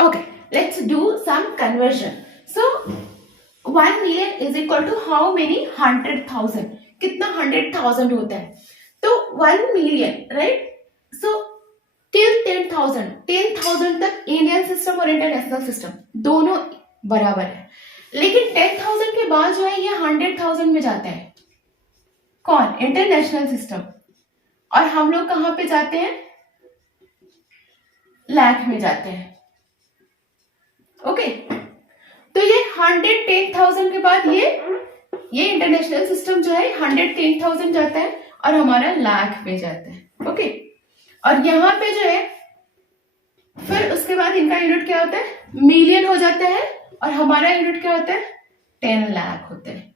Okay, let's do some conversion. So 1 million is equal to how many? 100,000. कितना 100,000 होता है? तो 1 million, right? So till 10,000 तक Indian system और इंटरनेशनल सिस्टम दोनों बराबर है, लेकिन 10,000 के बाद जो है ये 100,000 में जाता है. कौन? International system. और हम लोग कहां पे जाते हैं? लाख में जाते हैं. ओके, तो ये 110,000 के बाद ये इंटरनेशनल सिस्टम जो है 110,000 जाता है और हमारा लाख में जाता है. ओके, और यहाँ पे जो है फिर उसके बाद इनका यूनिट क्या होता है? मिलियन हो जाता है और हमारा यूनिट क्या होता है? 10 लाख होता है.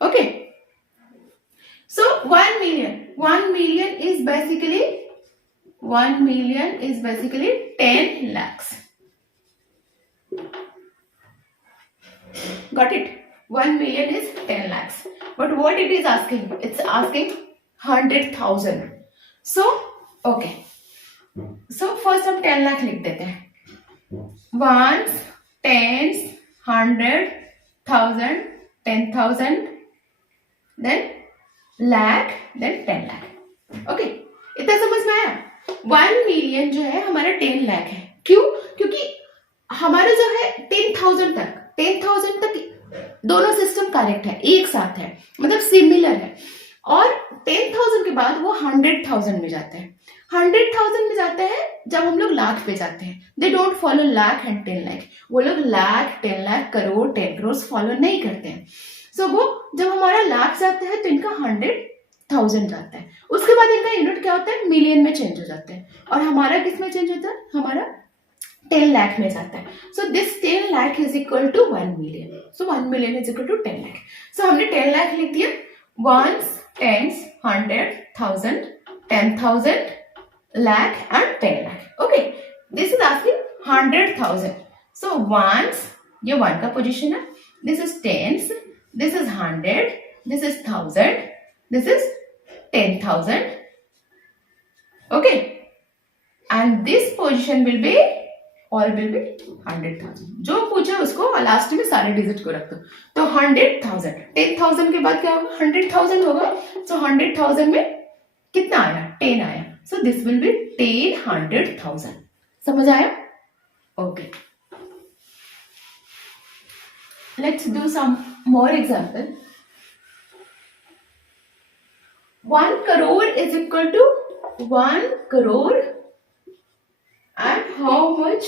Okay, so 1 million is basically 10 lakhs. Got it? 1 million is 10 lakhs. But what it is asking? It's asking 100,000. So, okay. So first हम 10 लाख लिख देते हैं. Ones, tens, 100, 1000, 10,000, then lakh, then 10 lakh. Okay, इतना समझ में आया? 1 million जो है हमारा 10 लाख है. क्यों? क्योंकि हमारा जो है 10,000 तक दोनों सिस्टम करेक्ट है, एक साथ है, मतलब सिमिलर है. और 10,000 के बाद वो 100,000 में जाता है. 100,000 में जाता है जब हम लोग लाख पे जाते हैं. They don't follow lakh and 10 lakh. वो लोग लाख, 10 लाख, करोड़, 10 करोड़ फॉलो नहीं करते हैं. सो वो जब हमारा लाख जाता है तो इनका 100,000 जाता है. उसके बाद इनका यूनिट क्या होता है? मिलियन में चेंज हो जाता है. और हमारा किस में चेंज होता है? हमारा 10 लाख में जाता है. So this 10 lakh is equal to 1 million. So 1 million is equal to 10 lakh. So हमने 10 लाख लिख दिया. Ones, tens, 100,000, 10,000, lakh and 10 lakh. Okay, this is asking 100,000. So ones, ये 1 का पोजीशन है. This is tens, this is 100, this is 1000, this is 10,000. Okay, and this position will be 100,000. जो पूछे उसको last में सारे डिजिट को रख दो. तो 100,000, 10,000 के बाद क्या होगा? 100,000 होगा. So 100,000 में कितना आया? 10 आया. So this will be 10 100,000. समझ आया? Okay. Let's do some more example. 1 crore is equal to 1 crore and how much?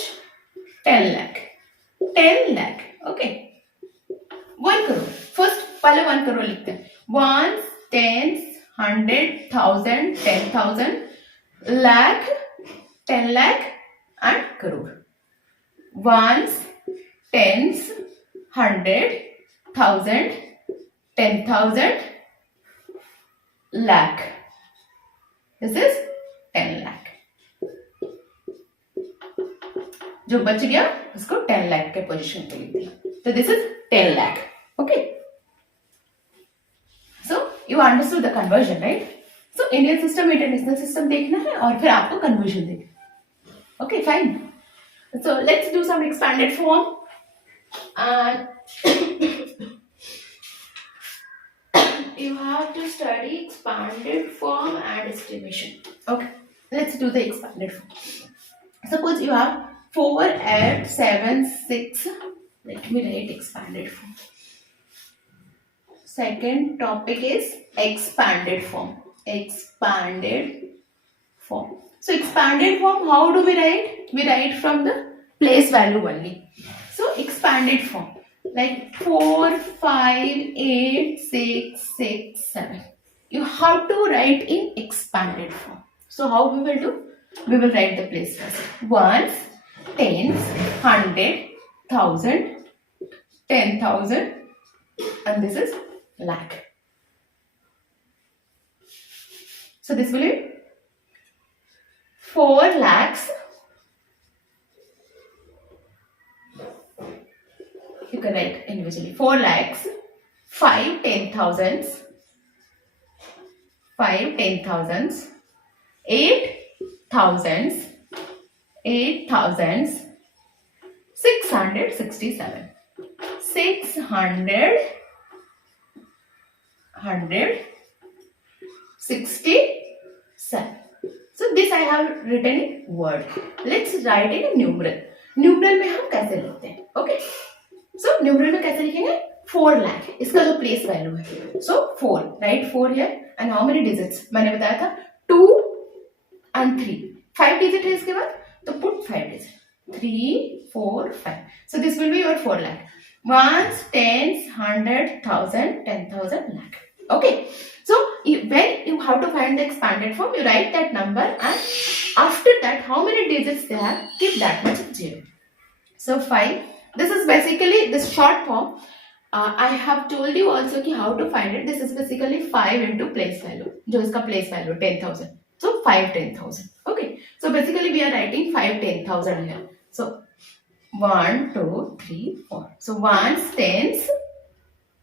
10 lakh. 10 lakh. Okay. 1 crore. First पहले 1 crore लिखते हैं. Ones, tens, 100,000, 10,000, lakh, 10 lakh and crore. Ones, tens, 100,000, 10,000, lakh. This is 10 lakh. जो बच गया उसको 10 लाख के position पे लिख दिया. तो this is 10 lakh. Okay, so you understood the conversion, right? So Indian system, international system देखना है और फिर आपको कन्वर्जन देखना है. Okay, fine. So let's do some expanded form and you have to study expanded form and estimation. Okay, let's do the expanded form. Suppose you have 4, 8, 7, 6. Let me write expanded form. Second topic is expanded form. Expanded form. So expanded form, how do we write? We write from the place value only. So expanded form, like 4, 5, 8, 6, 6, 7. You have to write in expanded form. So how we will do? We will write the place first. Ones, tens, 100, 1000, 10,000, and this is lakh. So this will be 4 lakhs. You can write individually. 4 lakhs, 5 10,000s, 5 10,000s, 8 thousands, 8 thousands, 667. 667. So this I have written in word. Let's write in a numeral. Numeral में हम कैसे लिखते हैं? Okay. So numeral में कैसे लिखेंगे? 4 lakh. इसका जो place value है. So 4. Write 4 here. And how many digits? मैंने बताया था 2 and 3. 5 digit है इसके बाद. तो put 5 digit. 3, 4, 5. So this will be your 4 lakh. Ones, tens, 100, 1000, 10,000 lakh. Okay. So when you have to find the expanded form, you write that number and after that how many digits they have, keep that much of 0. So 5. This is basically this short form. I have told you also ki how to find it. This is basically 5 into place value. जो इसका place value 10,000. So 5 10,000. Okay. So basically we are writing 5 10,000 here. So 1, 2, 3, 4. So ones, tens,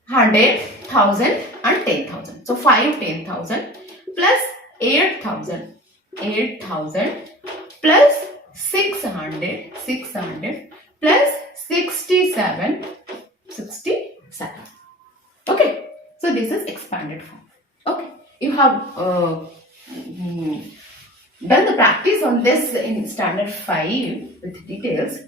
100, 1000 and 10,000. So 5 10,000 plus 8,000 plus 600 plus 67. Okay. So this is expanded form. Okay. You have done the practice on this in standard 5 with details.